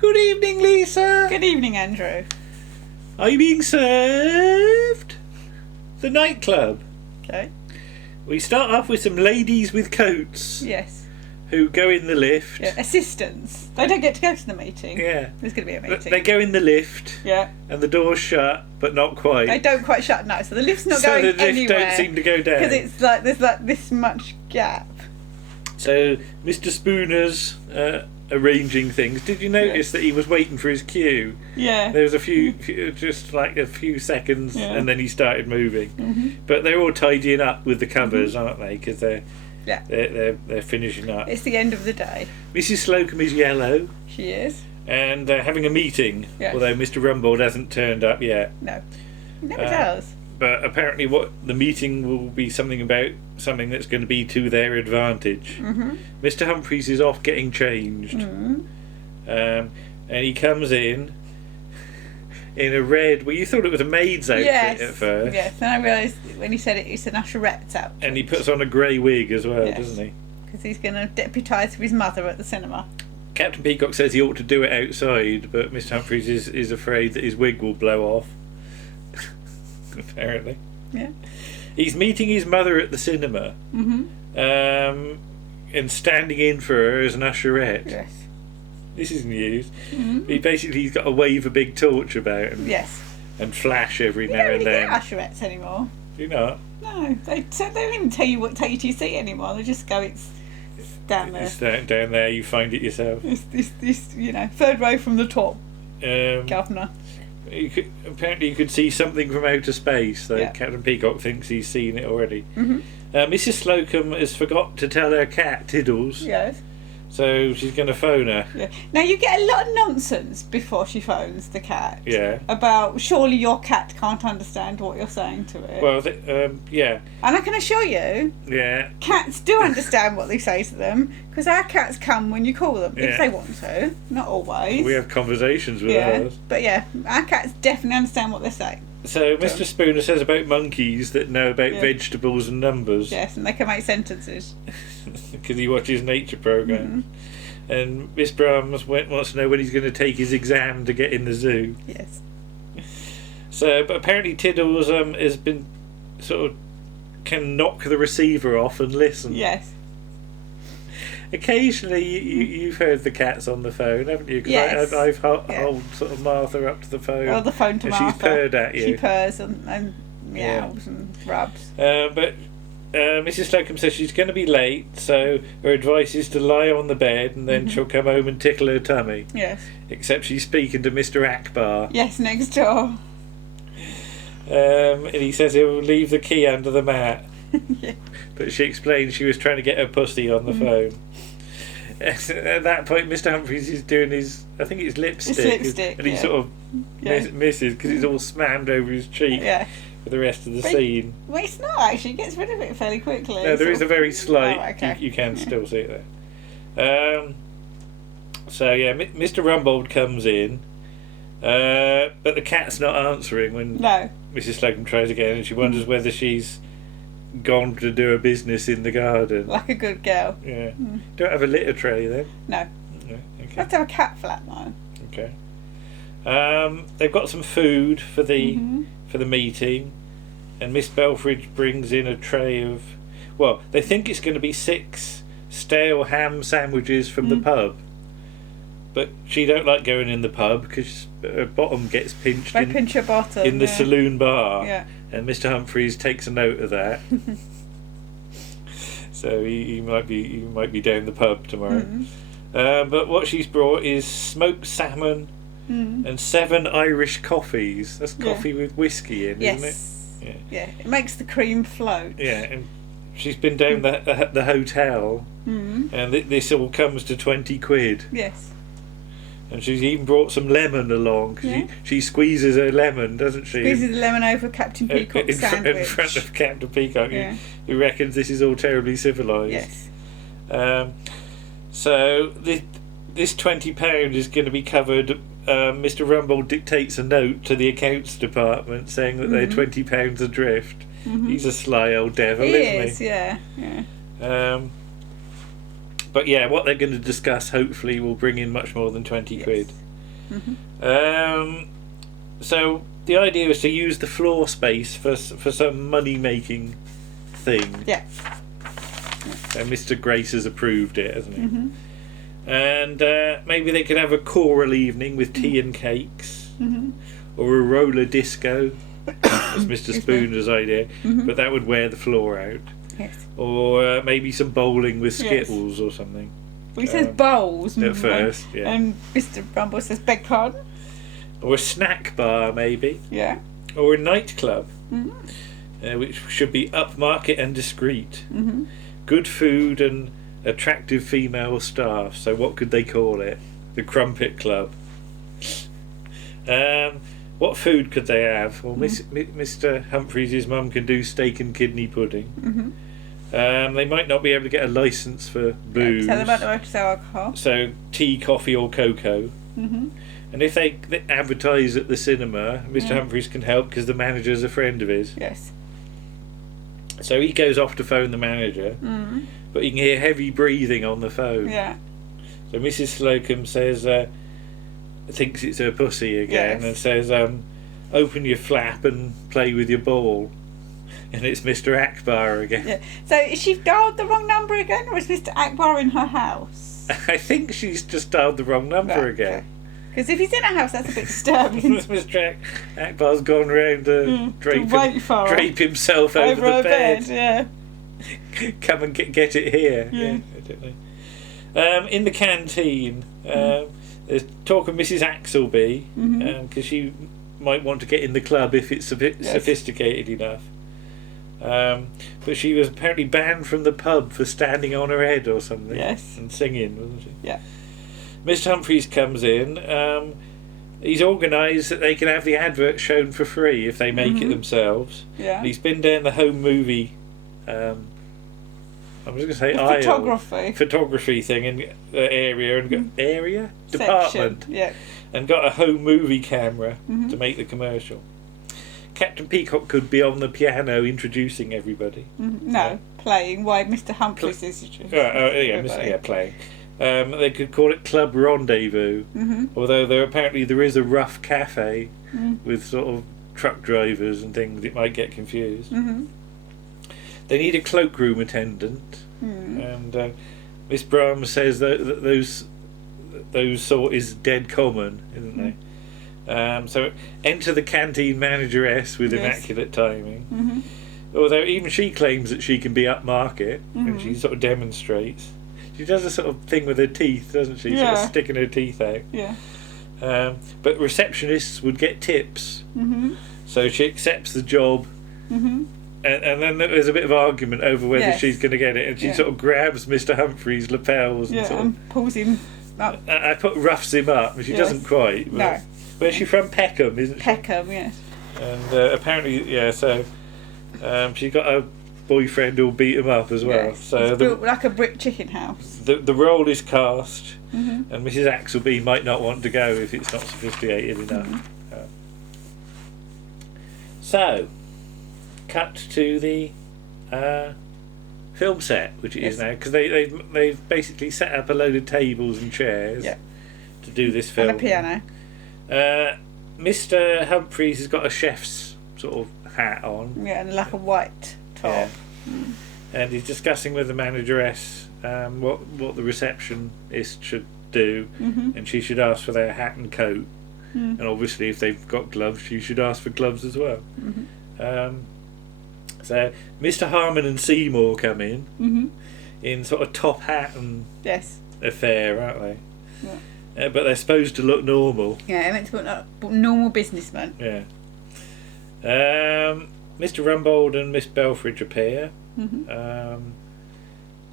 Good evening, Lisa. Good evening, Andrew. Are you being served? The nightclub. Okay. We start off with some ladies with coats Yes. who go in the lift. Yeah. Assistants. They don't get to go to the meeting. Yeah. There's going to be a meeting. They go in the lift. Yeah. And the door's shut, but not quite. They don't quite shut. No, so the lift's not so going the lift anywhere. don't seem to go down. Because it's like there's like this much gap. So Mr. Spooner's arranging things. Did you notice that he was waiting for his cue? Yeah. There was just like a few seconds, and then he started moving. Mm-hmm. But they're all tidying up with the covers, aren't they? Because they're finishing up. It's the end of the day. Mrs. Slocombe is yellow, She is. and they're having a meeting. Yes. Although Mr. Rumbold hasn't turned up yet. No. He never does. But apparently, what the meeting will be something that's going to be to their advantage. Mm-hmm. Mr. Humphries is off getting changed, Mm-hmm. and he comes in a red. Well, you thought it was a maid's outfit at first. Yes. Then I realised when he said it, it's an usherette's outfit. And he puts on a grey wig as well, Yes. doesn't he? Because he's going to deputise for his mother at the cinema. Captain Peacock says he ought to do it outside, but Mr. Humphries is afraid that his wig will blow off. Apparently. Yeah. He's meeting his mother at the cinema. Mm-hmm. And standing in for her as an usherette. Yes. This is news. Mm-hmm. He's got to wave a big torch about him. Yes. And flash every You now don't and really then. get usherettes anymore. Do you not? No, they don't even tell you take you to your seat anymore. They just go, it's down there. It's down there. You find it yourself. It's this, third row from the top, Um, governor. Apparently you could see something from outer space, so Yeah. Captain Peacock thinks he's seen it already. Mm-hmm. Mrs. Slocombe has forgot to tell her cat Tiddles, Yes. so she's going to phone her. Yeah. Now you get a lot of nonsense before she phones the cat. Yeah. About surely your cat can't understand what you're saying to it. Well, yeah. And I can assure you, Yeah. cats do understand what they say to them because our cats come when you call them if Yeah. they want to. Not always. We have conversations with yeah. ours. But yeah, our cats definitely understand what they're saying. So Mr. Spooner says about monkeys that know about Yeah. vegetables and numbers. Yes, and they can make sentences. Because he watches nature programs. And Miss Brahms wants to know when he's going to take his exam to get in the zoo. Yes. So, but apparently Tiddles has been sort of can knock the receiver off and listen. Yes. Occasionally, you've heard the cats on the phone, haven't you? 'Cause Yes. I've held sort of Martha up to the phone. Or the phone to and Martha. she's purred at you. She purrs and meows and rubs. But Mrs. Slocombe says she's going to be late, so her advice is to lie on the bed and then she'll come home and tickle her tummy. Yes. Except she's speaking to Mr. Akbar. Yes, next door. And he says he'll leave the key under the mat. Yeah. But she explained she was trying to get her pussy on the phone. At that point, Mr. Humphries is doing I think it's lipstick. lipstick, and he yeah. sort of misses because it's all slammed over his cheek Yeah. for the rest of the But- scene. Well, it's not actually. He gets rid of it fairly quickly. No, there is a very slight. Oh, okay. You can still see it there. So yeah, Mr. Rumbold comes in, but the cat's not answering when No. Mrs. Slocombe tries again, and she wonders whether she's gone to do her business in the garden. Like a good girl. Yeah. Don't have a litter tray then. No. No. You Okay. have to have a cat flat though. Okay. They've got some food for the meeting, and Miss Belfridge brings in a tray of. Well, they think it's going to be 6 stale ham sandwiches from the pub, but she don't like going in the pub because her bottom gets pinched They pinch your bottom. in the saloon bar, Yeah. and Mr. Humphries takes a note of that. So he might be down the pub tomorrow. But what she's brought is smoked salmon and 7 Irish coffees. That's coffee with whiskey in, Yes. isn't it? Yeah. It makes the cream float. Yeah, and she's been down the hotel, and this all comes to 20 quid. Yes. And she's even brought some lemon along. 'Cause she squeezes her lemon, doesn't she? Squeezes the lemon over Captain Peacock's sandwich. In front of Captain Peacock, Yeah. who reckons this is all terribly civilised. Yes. So this £20 is going to be covered. Mr. Rumbold dictates a note to the accounts department saying that they're £20 adrift. He's a sly old devil, He isn't is, he? yeah. But yeah, what they're going to discuss hopefully will bring in much more than 20 quid. So the idea was to use the floor space for some money-making thing. Yeah. And Mr. Grace has approved it, hasn't he? And maybe they could have a choral evening with tea and cakes, or a roller disco. That's Mr. Spooner's idea, but that would wear the floor out. Yes. Or maybe some bowling with Skittles or something. Well, he says bowls at first, yeah. And Mr. Rumble says beg pardon. Or a snack bar, maybe. Yeah. Or a nightclub, which should be upmarket and discreet. Good food and attractive female staff. So what could they call it? The Crumpet Club. What food could they have? Well, Mr. Humphries' mum can do steak and kidney pudding. They might not be able to get a licence for booze. So they might not be able to sell alcohol. So tea, coffee or cocoa. And if they advertise at the cinema, Mr. Humphries can help because the manager's a friend of his. Yes. So he goes off to phone the manager, but you can hear heavy breathing on the phone. Yeah. So Mrs. Slocombe says, thinks it's her pussy again, and says, open your flap and play with your ball. And it's Mr. Akbar again. Yeah. So is she dialed the wrong number again, or is Mr. Akbar in her house? I think she's just dialed the wrong number again. Because if he's in her house, that's a bit disturbing. Mr. Akbar's gone round to drape himself over the bed. Yeah. Come and get it here. Yeah. I don't know. In the canteen, there's talk of Mrs. Axelby, because she might want to get in the club if it's a bit sophisticated enough. But she was apparently banned from the pub for standing on her head or something. Yes. And singing, wasn't she? Yeah. Mr. Humphries comes in. He's organised that they can have the advert shown for free if they make it themselves. Yeah. And he's been down the home movie. I was going to say aisle. Photography thing in the area and department. Yeah. And got a home movie camera to make the commercial. Captain Peacock could be on the piano introducing everybody. No, playing. Why Mr. Humphries is playing. They could call it Club Rendezvous, although there is a rough cafe with sort of truck drivers and things. It might get confused. They need a cloakroom attendant, and Miss Brahms says that those sort is dead common, isn't they? So enter the canteen manageress with immaculate timing. Although even she claims that she can be upmarket, and she sort of demonstrates. She does a sort of thing with her teeth, doesn't she? Sort of sticking her teeth out. Yeah. But receptionists would get tips, so she accepts the job. And then there's a bit of argument over whether she's going to get it, and she sort of grabs Mr. Humphries' lapels and pulls him up. I put roughs him up, and she doesn't quite. No. Where's she from? Peckham, isn't she? Peckham, yes. And apparently, so she's got a boyfriend who'll beat him up as well. Yes. So it's built like a brick chicken house. The role is cast, and Mrs. Axelby might not want to go if it's not sophisticated enough. So, cut to the film set, which it is now, because they've basically set up a load of tables and chairs to do this film. And a piano. Mr. Humphries has got a chef's sort of hat on. Yeah, and like a white top. Yeah. And he's discussing with the manageress what the receptionist should do, and she should ask for their hat and coat. And obviously, if they've got gloves, she should ask for gloves as well. So Mr. Harmon and Seymour come in sort of top hat and affair, aren't they? Yeah. But they're supposed to look normal. Yeah, they're meant to look normal businessmen. Yeah. Mr. Rumbold and Miss Belfridge appear. They're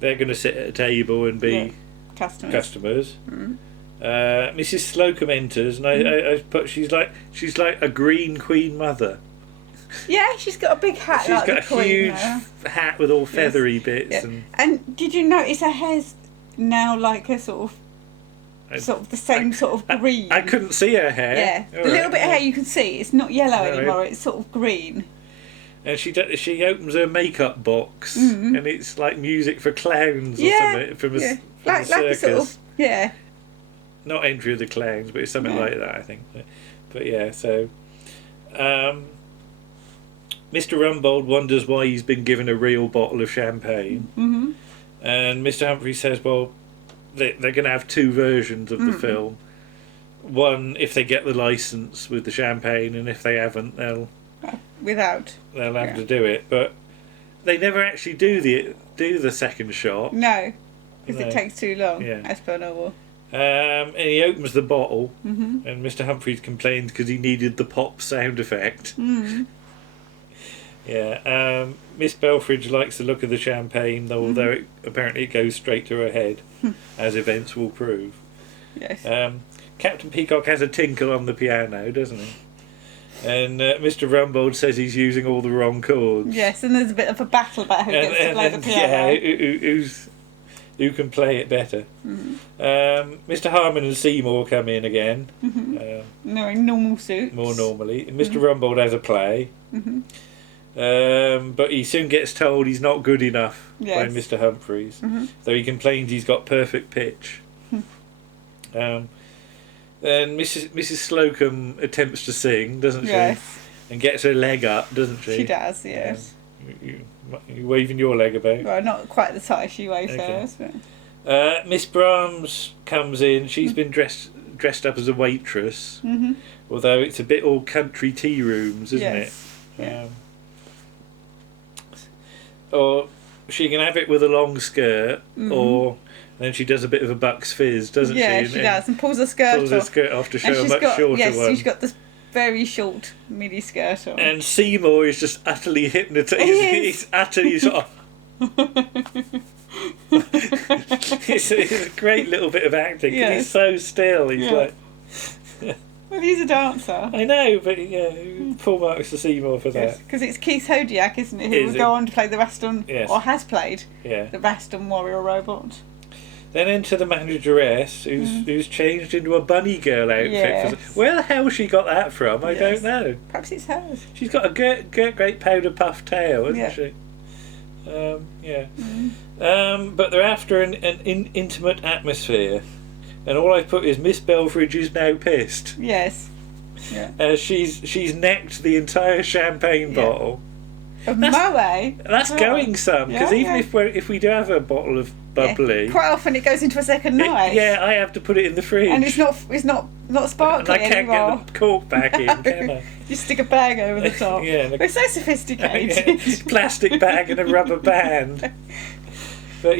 going to sit at a table and be customers. Mrs. Slocombe enters, and I put she's like a green queen mother. Yeah, she's got a big hat. She's got a huge hat with all feathery bits. Yeah. And did you notice her hair's now like a sort of the same sort of green? I couldn't see her hair. Yeah, the little bit of hair you can see, it's not yellow anymore. It's sort of green. And she opens her makeup box, and it's like music for clowns or something from a circus. Like a sort of not Entry of the Clowns, but it's something like that, I think. But yeah, so Mr. Rumbold wonders why he's been given a real bottle of champagne, and Mr. Humphries says, well, they're going to have 2 versions of the film. One, if they get the license with the champagne, and if they haven't, they'll have to do it. But they never actually do the second shot. No, because it takes too long, as per normal. And he opens the bottle, and Mr. Humphries complains because he needed the pop sound effect. Yeah, Miss Belfridge likes the look of the champagne, though, although apparently it goes straight to her head, as events will prove. Yes. Captain Peacock has a tinkle on the piano, doesn't he? And Mr. Rumbold says he's using all the wrong chords. Yes, and there's a bit of a battle about who gets to play the piano. Yeah, who can play it better. Mr. Harmon and Seymour come in again. They're in normal suits. More normally. And Mr. Rumbold has a play. But he soon gets told he's not good enough by Mr. Humphries, though he complains he's got perfect pitch. Then Mrs. Slocombe attempts to sing, doesn't she? Yes. And gets her leg up, doesn't she? She does, yes. You waving your leg about? Well, not quite the size she waves hers. But... Miss Brahms comes in. She's been dressed up as a waitress, although it's a bit all country tea rooms, isn't it? Yeah. Or she can have it with a long skirt, or then she does a bit of a Bucks Fizz, doesn't she? Yeah, she does, and pulls her skirt off. To show a much shorter one. Yes, she's got this very short midi skirt on. And Seymour is just utterly hypnotised. He's utterly sort of... it's a great little bit of acting, because he's so still. He's like... Well, he's a dancer. I know, but full marks to Seymour for that. Because it's Keith Hodiak, isn't it, who will go on to play the Raston, or has played the Raston Warrior Robot. Then enter the manageress, who's changed into a bunny girl outfit. Yes. Where the hell she got that from, I don't know. Perhaps it's hers. She's got a great powder puff tail, hasn't she? But they're after an intimate atmosphere. And all I've put is Miss Belfridge is now pissed. Yes. Yeah. She's necked the entire champagne bottle. Of Moet. That's going some, because if we do have a bottle of bubbly, quite often it goes into a second night. I have to put it in the fridge, and it's not sparkling and I can't anymore. get the cork back in, can I? You stick a bag over the top. We're so sophisticated. Plastic bag and a rubber band. But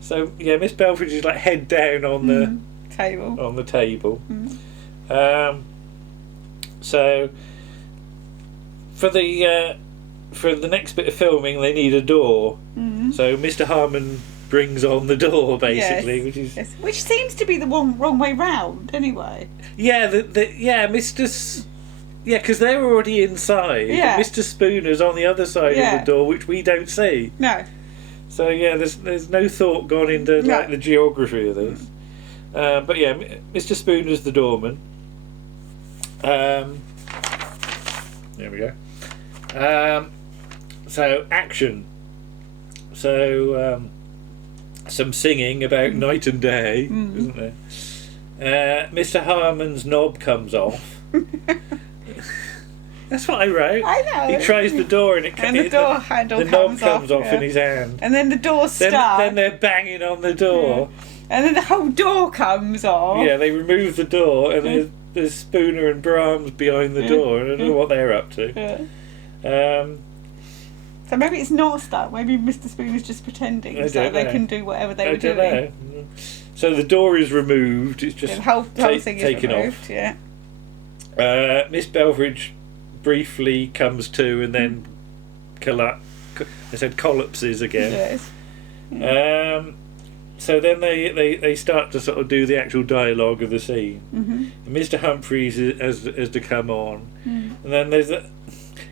so Miss Belfridge is like head down on the table. On the table. So for the next bit of filming, they need a door. So Mr. Harmon brings on the door, basically, which seems to be the wrong way round, anyway. Because they're already inside. Yeah. Mr. Spooner's on the other side of the door, which we don't see. No. So there's no thought gone into the geography of this. But Mr. Spooner's the doorman. There we go. So action. So some singing about night and day, isn't there? Mr. Harmon's knob comes off. That's what I wrote. I know. He tries the door and the door handle the knob comes off in his hand. And then the door's stuck. Then they're banging on the door. And then the whole door comes off. Yeah, they remove the door and there's Spooner and Brahms behind the door. I don't know what they're up to. So maybe it's not stuck. Maybe Mr. Spooner's just pretending so they can do whatever they were doing. I don't know. So the door is removed. It's just the whole thing is taken removed, off. Miss Belfridge briefly comes to and then collapses again. Yes. So then they start to sort of do the actual dialogue of the scene. And Mr. Humphries has to come on. And then there's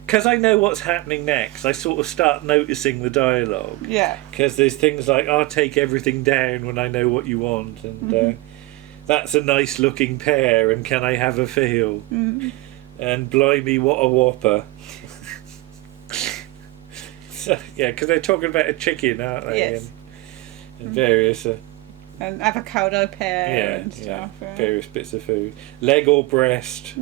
because I know what's happening next, I sort of start noticing the dialogue. Yeah. Because there's things like, I'll take everything down when I know what you want, and that's a nice looking pear, and can I have a feel? And blimey, what a whopper. So, because they're talking about a chicken, aren't they? Yes. And various And avocado pear and stuff. Yeah. Various bits of food. Leg or breast.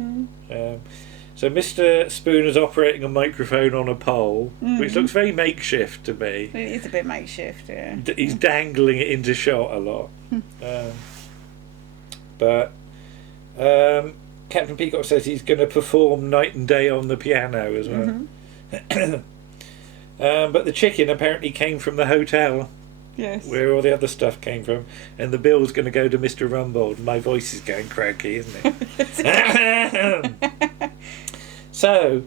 So Mr. Spooner's operating a microphone on a pole, which looks very makeshift to me. It is a bit makeshift, yeah. He's dangling it into shot a lot. But Captain Peacock says he's going to perform night and day on the piano as well. But the chicken apparently came from the hotel. Yes. Where all the other stuff came from, and the bill's going to go to Mr. Rumbold. My voice is going croaky, isn't it? So,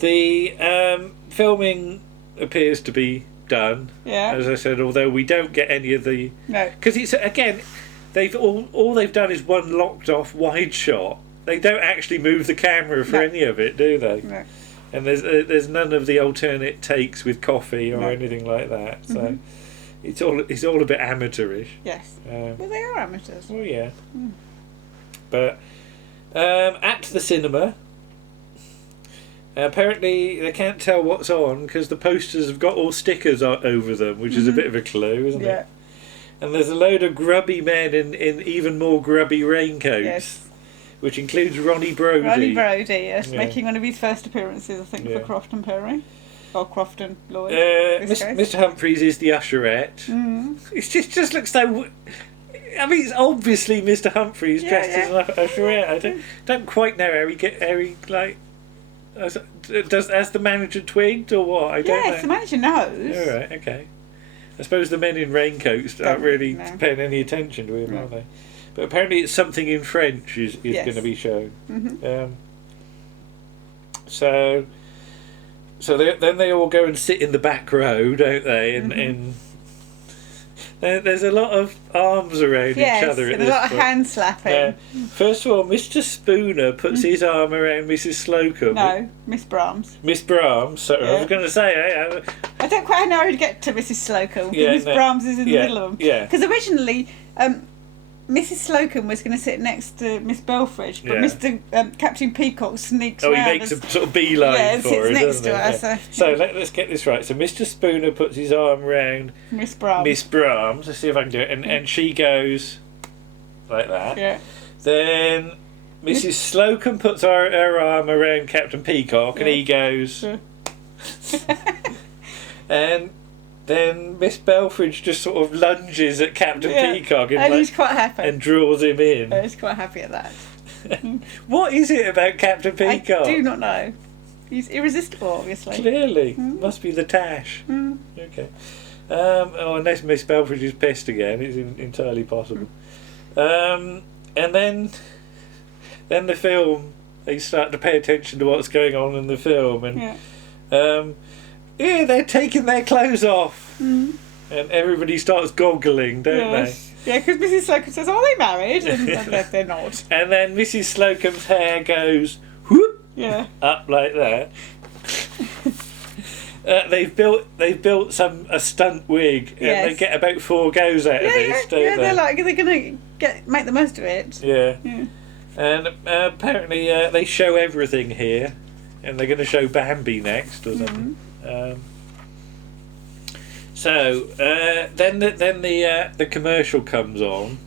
the filming appears to be done. Yeah. As I said, although we don't get any of the because it's again, they've all they've done is one locked off wide shot. They don't actually move the camera for any of it, do they? No. And there's none of the alternate takes with coffee or anything like that. So. It's all a bit amateurish. Yes. Well, they are amateurs. Oh yeah. But at the cinema, apparently they can't tell what's on because the posters have got all stickers over them, which is a bit of a clue, isn't it? And there's a load of grubby men in even more grubby raincoats, which includes Ronnie Brody. Ronnie Brody, yes, making one of his first appearances, I think, for Croft and Perry. Or Croft and Lloyd. Mr. Humphries is the usherette. It just looks so. I mean, it's obviously Mr. Humphries dressed as an usherette. I don't quite know how he like. Has the manager twigged or what? I don't know. Yes, the manager knows. All right, okay. I suppose the men in raincoats aren't really paying any attention to him, are they? But apparently, it's something in French is going to be shown. So then they all go and sit in the back row, don't they? And there's a lot of arms around each other at this point. Yes, a lot of hand slapping. First of all, Mr. Spooner puts his arm around Mrs. Slocombe. No, Miss Brahms. Miss Brahms. So I was going to say... I don't quite know how to get to Mrs. Slocombe. Miss Brahms is in the middle of them. Yeah. Because originally... Mrs. Slocombe was going to sit next to Miss Belfridge, but Mr. Captain Peacock sneaks round. He makes a sort of beeline for her, next to her. Yeah. So let's get this right. So Mr. Spooner puts his arm round Miss Brahms. Let's see if I can do it. And she goes like that. Yeah. Then Mrs. Slocombe puts her arm around Captain Peacock, and he goes. And then Miss Belfridge just sort of lunges at Captain Peacock and he's quite happy and draws him in. He's quite happy at that. What is it about Captain Peacock? I do not know. He's irresistible, obviously. Clearly. Must be the tash. Okay. Unless Miss Belfridge is pissed again, it's entirely possible. And then the film, they start to pay attention to what's going on in the film, and they're taking their clothes off, and everybody starts goggling, don't they? Yeah, because Mrs. Slocombe says, "Are they married?" And they're not. And then Mrs. Slocombe's hair goes whoop, up like that. They've built a stunt wig, and they get about 4 goes out of this, don't they? They're going to make the most of it. Yeah. And apparently they show everything here, and they're going to show Bambi next or something. Then the commercial comes on,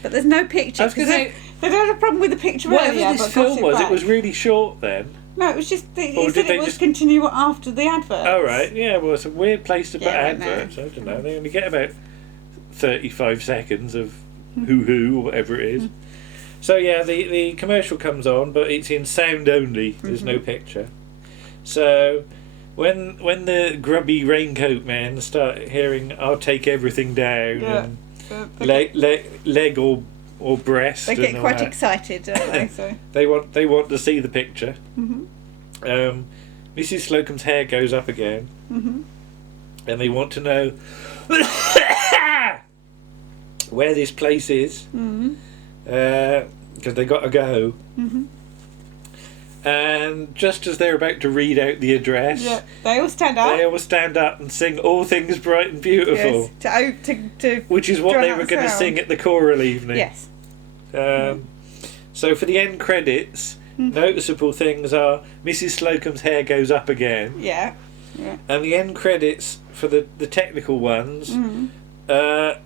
but there's no picture. I was going to say, they had a problem with the picture whatever earlier. This film was, it was really short then. No, it was just he said it was continue after the advert. Oh right, yeah. Well, it's a weird place to put adverts. I don't know. They only get about 35 seconds of hoo or whatever it is. So yeah, the commercial comes on, but it's in sound only. There's no picture. So when the grubby raincoat men start hearing "I'll take everything down" and leg or breast, they get quite excited, don't they? So they want to see the picture. Mrs. Slocombe's hair goes up again, and they want to know where this place is, because they got to go. And just as they're about to read out the address, they all stand up. And sing "All Things Bright and Beautiful," which is what they were going to sing at the choral evening. Yes. So for the end credits, noticeable things are Mrs. Slocombe's hair goes up again. Yeah. And the end credits for the technical ones,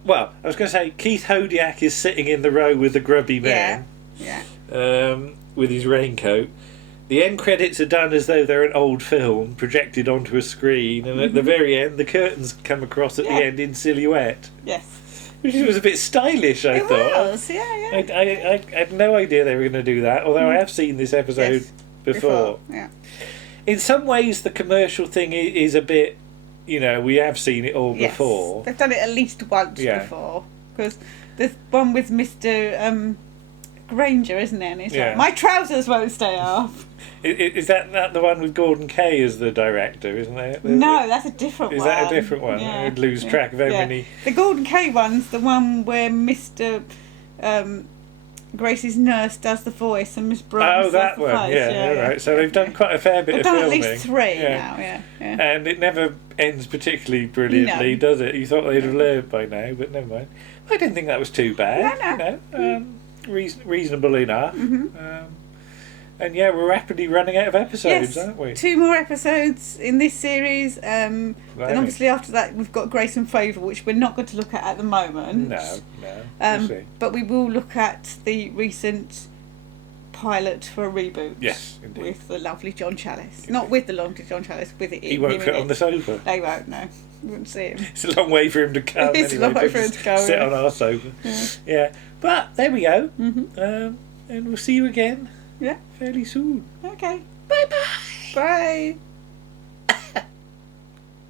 Well, I was going to say Keith Hodiak is sitting in the row with the grubby man. Yeah. With his raincoat. The end credits are done as though they're an old film projected onto a screen, and at the very end, the curtains come across at the end in silhouette. Yes. Which was a bit stylish, I thought. It was, yeah. I had no idea they were going to do that, although I have seen this episode before. Yeah. In some ways, the commercial thing is a bit, we have seen it all before. They've done it at least once before. Because there's one with Mr. Granger, isn't there? And he's like, my trousers won't stay off. Is that the one with Gordon Kay as the director, isn't it? No, that's a different one. Is that a different one? Yeah. I'd lose track of how many. The Gordon Kay one's the one where Mr. Grace's nurse does the voice and Miss Brooks does the face. Yeah, right. So they've done quite a fair bit of filming. They've done at least 3 now, yeah. And it never ends particularly brilliantly, does it? You thought they'd have learned by now, but never mind. I didn't think that was too bad. No. Reasonable enough. And we're rapidly running out of episodes, aren't we? 2 more episodes in this series. And obviously after that we've got Grace and Favour, which we're not going to look at the moment. No. We'll see. But we will look at the recent pilot for a reboot. Yes, indeed. With the lovely John Chalice. Not with the lovely John Chalice, with it. He won't fit on the sofa. They won't, no. You won't see him. It's a long way for him to come. It's a long way for him to go. Sit on our sofa. Yeah. But there we go. And we'll see you again. Yeah. Fairly soon. Okay. Bye-bye. Bye.